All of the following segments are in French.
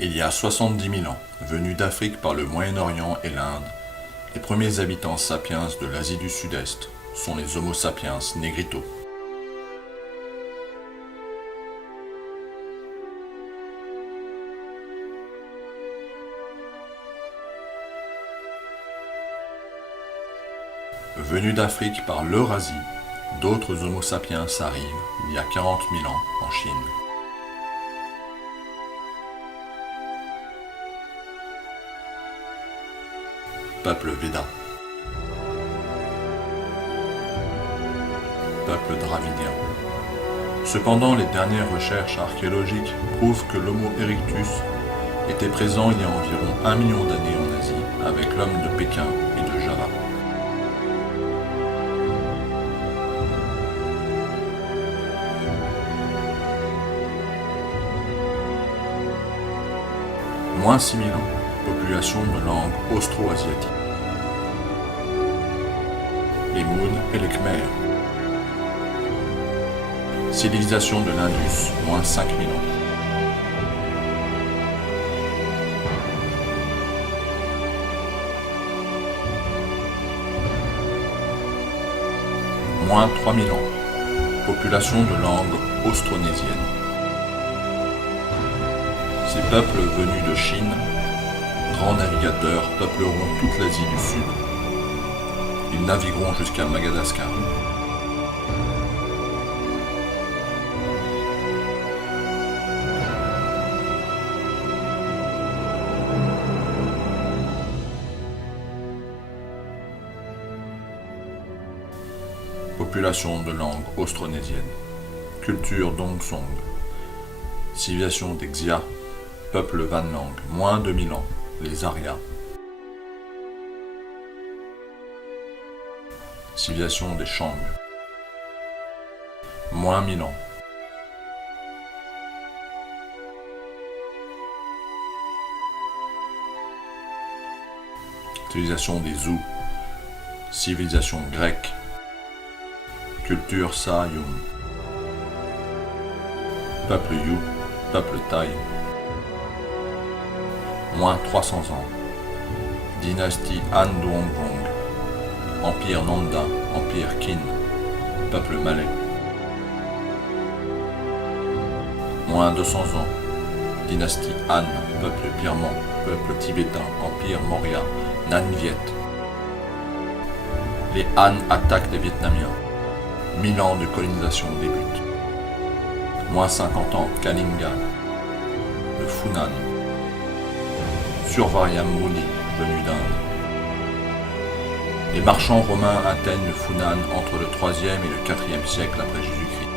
Il y a 70 000 ans, venus d'Afrique par le Moyen-Orient et l'Inde, les premiers habitants sapiens de l'Asie du Sud-Est sont les Homo sapiens negrito. Venus d'Afrique par l'Eurasie, d'autres Homo sapiens arrivent il y a 40 000 ans en Chine. Peuple Véda. Peuple dravidien. Cependant, les dernières recherches archéologiques prouvent que l'Homo erectus était présent il y a environ 1 million d'années en Asie avec l'homme de Pékin et de Java. Moins 6 000 ans, population de langue austro-asiatique. Les Mounes et les Khmers. Civilisation de l'Indus, moins 5 000 ans. Moins 3 000 ans, population de langue austronésienne. Ces peuples venus de Chine, grands navigateurs, peupleront toute l'Asie du Sud. Ils navigueront jusqu'à Madagascar. Population de langue austronésienne. Culture Dongsong. Civilisation des Xia. Peuple Vanlang, moins 2000 ans, les Aryas. Civilisation des Shang, moins 1000 ans. Civilisation des Zhou, civilisation grecque. Culture Sa-Yum. Peuple Yu, peuple Thaï. Moins 300 ans. Dynastie Han Duongvong. Empire Nanda, Empire Qin. Peuple malais. Moins 200 ans. Dynastie Han, peuple birman, peuple tibétain, Empire Maurya, Nan Viet. Les Han attaquent les Vietnamiens. 1000 ans de colonisation débutent. Moins 50 ans, Kalinga. Le Funan. Survariamuni, venu d'Inde. Les marchands romains atteignent le Funan entre le 3e et le 4e siècle après Jésus-Christ.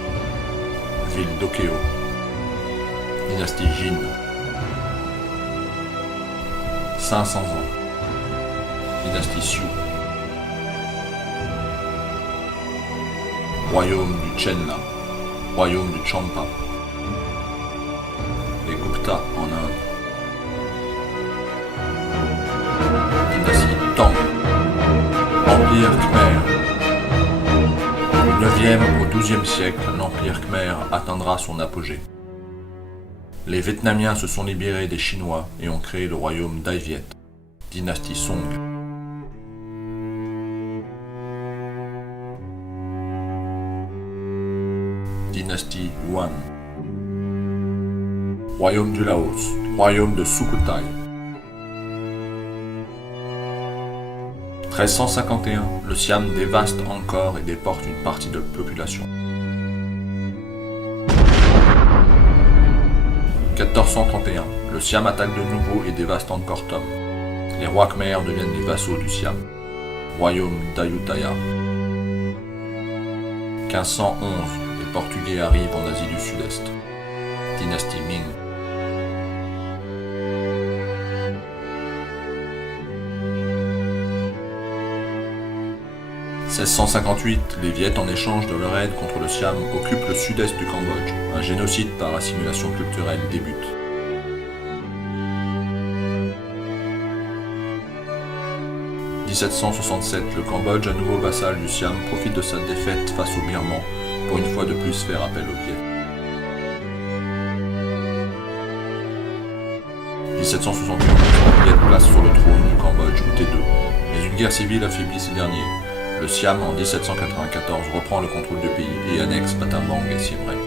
Ville d'Okeo. Dynastie Jin. 500 ans. Dynastie Xiu. Royaume du Chenla. Royaume du Champa. Les Gupta en Inde. Dynastie Tang. Empire Khmer. Du 9e au 12e siècle, l'Empire Khmer atteindra son apogée. Les Vietnamiens se sont libérés des Chinois et ont créé le royaume Dai Viet, dynastie Song. Dynastie Yuan. Royaume du Laos, royaume de Sukhothai. 1351, le Siam dévaste encore et déporte une partie de la population. 1431, le Siam attaque de nouveau et dévaste encore Tom. Les rois Khmers deviennent les vassaux du Siam. Royaume d'Ayutthaya. 1511, les Portugais arrivent en Asie du Sud-Est. Dynastie Ming. « 1658, les Viets, en échange de leur aide contre le Siam, occupent le sud-est du Cambodge. Un génocide par assimilation culturelle débute. « 1767, le Cambodge, à nouveau vassal du Siam, profite de sa défaite face aux Birmans pour une fois de plus faire appel aux Viets. 1771, Viet place sur le trône du Cambodge ou T2, mais une guerre civile affaiblit ces derniers. Le Siam, en 1794, reprend le contrôle du pays et annexe Battambang et Siem Reap.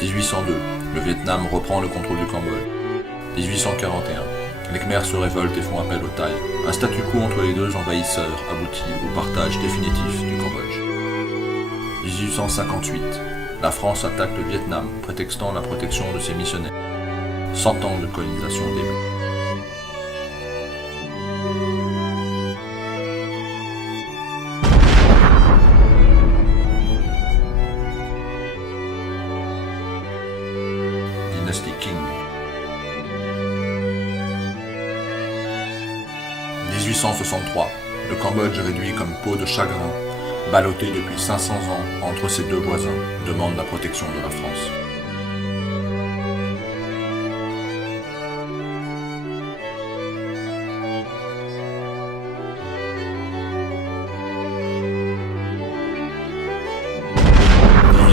1802, le Vietnam reprend le contrôle du Cambodge. 1841, les Khmers se révoltent et font appel aux Thaïs. Un statu quo entre les deux envahisseurs aboutit au partage définitif du Cambodge. 1858, la France attaque le Vietnam, prétextant la protection de ses missionnaires. 100 ans de colonisation débutent. Dynastie Qing. 1863, le Cambodge réduit comme peau de chagrin, ballotté depuis 500 ans entre ses deux voisins, demande la protection de la France.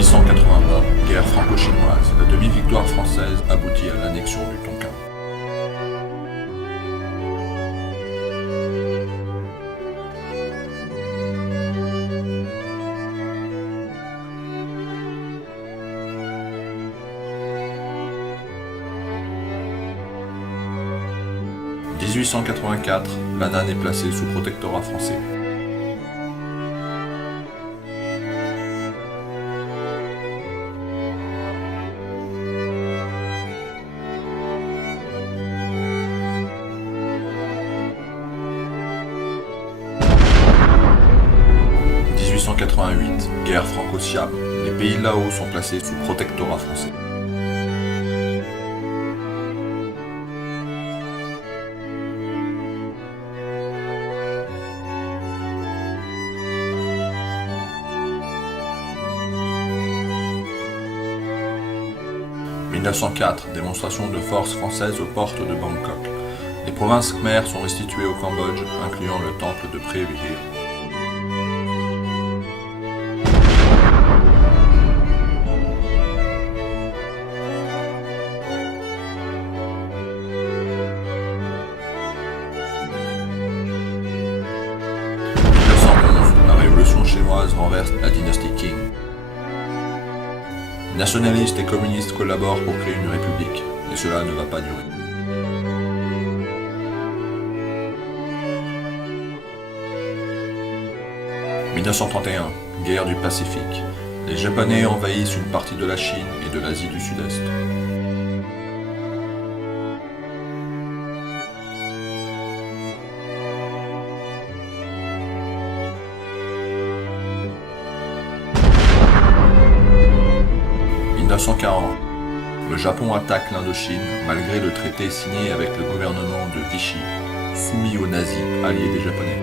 « 1881, guerre franco-chinoise, la demi-victoire française aboutit à l'annexion du Tonkin. 1884, l'Annan est placée sous protectorat français. « 1888, guerre franco-siam. Les pays Lao sont placés sous protectorat français. 1904, démonstration de force française aux portes de Bangkok. Les provinces khmères sont restituées au Cambodge, incluant le temple de Prairie Hill. La révolution chinoise renverse la dynastie Qing. Nationalistes et communistes collaborent pour créer une république, et cela ne va pas durer. « 1931, guerre du Pacifique. Les Japonais envahissent une partie de la Chine et de l'Asie du Sud-Est. 1940, le Japon attaque l'Indochine malgré le traité signé avec le gouvernement de Vichy, soumis aux nazis, alliés des Japonais.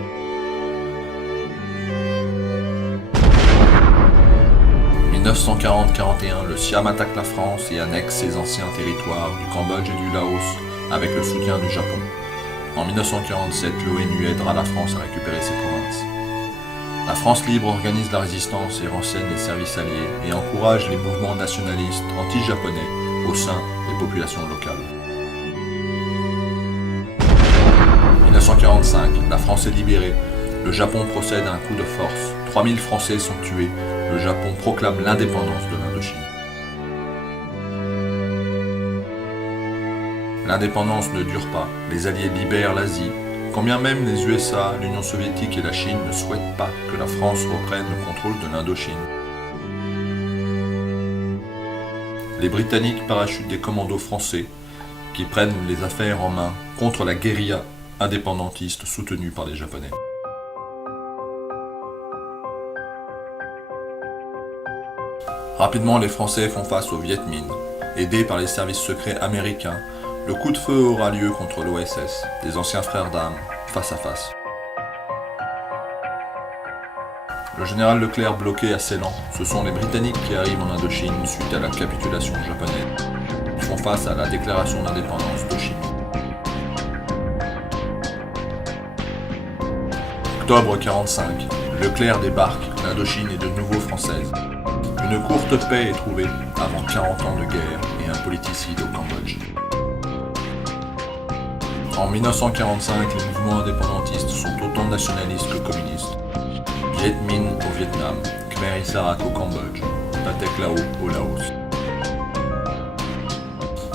1940-41, le Siam attaque la France et annexe ses anciens territoires du Cambodge et du Laos avec le soutien du Japon. En 1947, l'ONU aidera la France à récupérer ses provinces. La France libre organise la résistance et renseigne les services alliés et encourage les mouvements nationalistes anti-japonais au sein des populations locales. 1945, la France est libérée. Le Japon procède à un coup de force. 3000 Français sont tués. Le Japon proclame l'indépendance de l'Indochine. L'indépendance ne dure pas. Les Alliés libèrent l'Asie. Quand bien même les USA, l'Union soviétique et la Chine ne souhaitent pas que la France reprenne le contrôle de l'Indochine. Les Britanniques parachutent des commandos français qui prennent les affaires en main contre la guérilla indépendantiste soutenue par les Japonais. Rapidement, les Français font face aux Viet Minh. Aidés par les services secrets américains, le coup de feu aura lieu contre l'OSS, des anciens frères d'armes, face à face. Le général Leclerc bloqué à Ceylan, ce sont les Britanniques qui arrivent en Indochine suite à la capitulation japonaise. Ils font face à la déclaration d'indépendance de Chine. Octobre 1945, Leclerc débarque, l'Indochine est de nouveau française. Une courte paix est trouvée avant 40 ans de guerre et un politicide au Cambodge. En 1945, les mouvements indépendantistes sont autant nationalistes que communistes. Viet Minh au Vietnam, Khmer Issarak au Cambodge, Pathet Lao au Laos.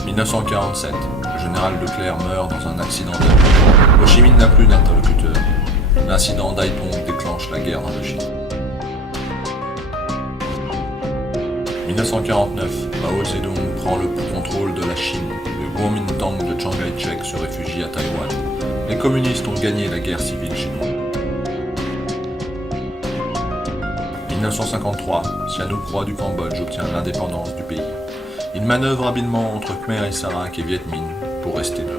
1947, le général Leclerc meurt dans un accident d'avion. Ho Chi Minh n'a plus d'interlocuteur. L'incident d'Haiphong déclenche la guerre d'Indochine. 1949, Mao Zedong prend le contrôle de la Chine. Le Kuomintang de Chiang Kai-shek se réfugie à Taïwan. Les communistes ont gagné la guerre civile chinoise. 1953, Sihanouk, roi du Cambodge, obtient l'indépendance du pays. Il manœuvre habilement entre Khmer Issarak et Viet Minh pour rester neutre.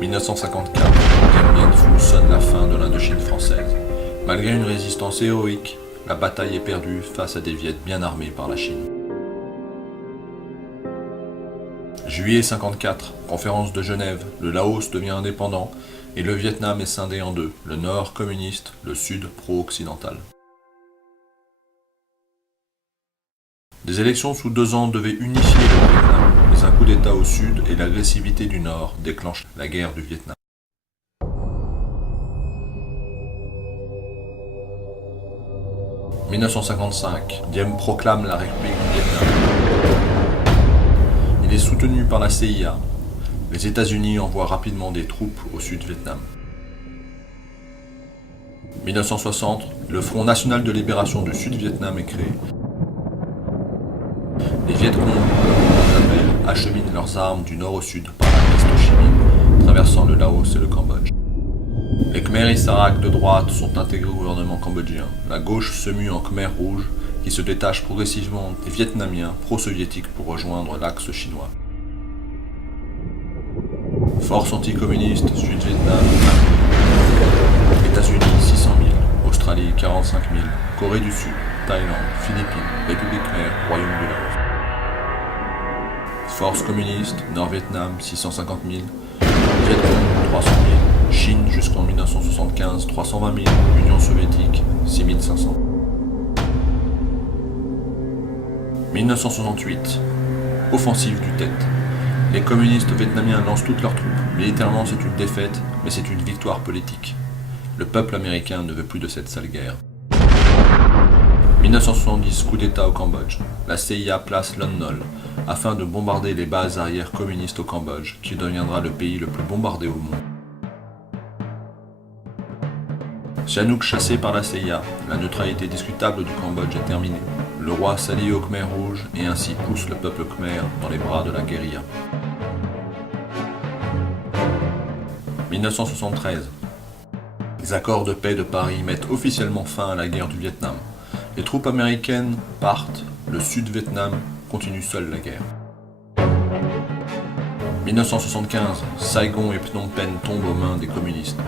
1954, Dien Bien Phu sonne la fin de l'Indochine française. Malgré une résistance héroïque, la bataille est perdue face à des Viets bien armés par la Chine. Juillet 54, conférence de Genève, le Laos devient indépendant et le Vietnam est scindé en deux, le nord communiste, le sud pro-occidental. Des élections sous 2 ans devaient unifier le Vietnam, mais un coup d'État au sud et l'agressivité du nord déclenchent la guerre du Vietnam. « 1955, Diem proclame la République du Vietnam. Il est soutenu par la CIA. Les États-Unis envoient rapidement des troupes au Sud-Vietnam. 1960, le Front National de Libération du Sud-Vietnam est créé. Les Viet Cong, comme on les appelle, acheminent leurs armes du nord au sud par la piste Ho Chi Minh, traversant le Laos et le Cambodge. Les Khmer Issarak de droite sont intégrés au gouvernement cambodgien. La gauche se mue en Khmer rouge, qui se détache progressivement des Vietnamiens pro-soviétiques pour rejoindre l'axe chinois. Force anticommuniste, Sud-Vietnam, États-Unis 600 000, Australie 45 000, Corée du Sud, Thaïlande, Philippines, République Khmer, Royaume du Laos. Force communiste, Nord-Vietnam 650 000, Vietnam 300 000, Chine jusqu'en 1975 320 000, Union soviétique 6 500. 1968, offensive du Tet. Les communistes vietnamiens lancent toutes leurs troupes. Militairement, c'est une défaite, mais c'est une victoire politique. Le peuple américain ne veut plus de cette sale guerre. 1970, coup d'État au Cambodge. La CIA place Lon Nol afin de bombarder les bases arrières communistes au Cambodge, qui deviendra le pays le plus bombardé au monde. Sihanouk chassé par la CIA, la neutralité discutable du Cambodge est terminée. Le roi s'allie au Khmer rouge et ainsi pousse le peuple khmer dans les bras de la guérilla. 1973. Les accords de paix de Paris mettent officiellement fin à la guerre du Vietnam. Les troupes américaines partent, le Sud-Vietnam continue seul la guerre. 1975. Saigon et Phnom Penh tombent aux mains des communistes.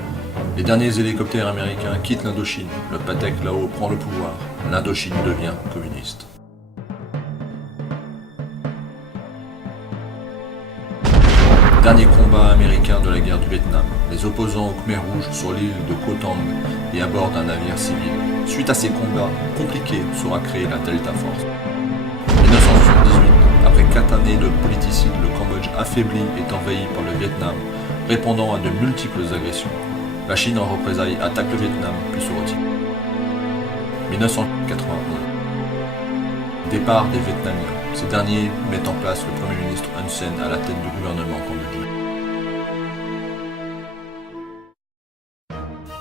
Les derniers hélicoptères américains quittent l'Indochine, le Pathet Lao prend le pouvoir, l'Indochine devient communiste. Dernier combat américain de la guerre du Vietnam, les opposants au Khmer rouge sur l'île de Koh Tang et à bord d'un navire civil. Suite à ces combats compliqués sera créée la Delta Force. 1978, après 4 années de politicide, le Cambodge affaibli est envahi par le Vietnam, répondant à de multiples agressions. La Chine en représailles attaque le Vietnam puis se retire. 1991. Départ des Vietnamiens. Ces derniers mettent en place le Premier ministre Hun Sen à la tête du gouvernement cambodgien.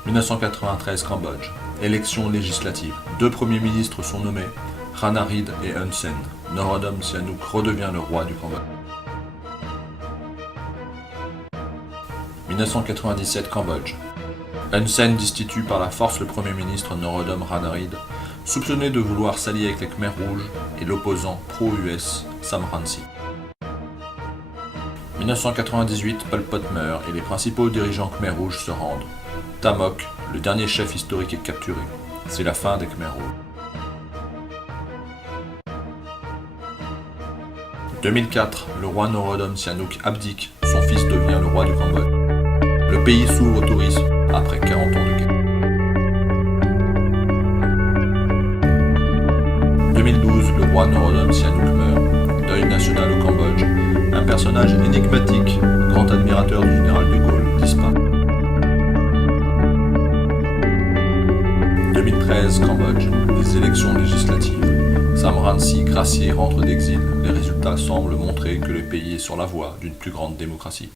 1993 Cambodge. Élections législatives. 2 premiers ministres sont nommés, Ranariddh et Hun Sen. Norodom Sihanouk redevient le roi du Cambodge. 1997 Cambodge. Hun Sen destitue par la force le Premier ministre Norodom Ranariddh, soupçonné de vouloir s'allier avec les Khmer rouges et l'opposant pro-US Sam Rainsy. 1998 Pol Pot meurt et les principaux dirigeants Khmer rouges se rendent. Tamok, le dernier chef historique, est capturé. C'est la fin des Khmer rouges. 2004, le roi Norodom Sihanouk abdique, son fils devient le roi du Cambodge. Le pays s'ouvre au tourisme après 40 ans de guerre. 2012, le roi Norodom Sihanouk meurt. deuil national au Cambodge, un personnage énigmatique, grand admirateur du général de Gaulle, disparaît. 2013, Cambodge, les élections législatives. Sam Rainsy gracié rentre d'exil. Les résultats semblent montrer que le pays est sur la voie d'une plus grande démocratie.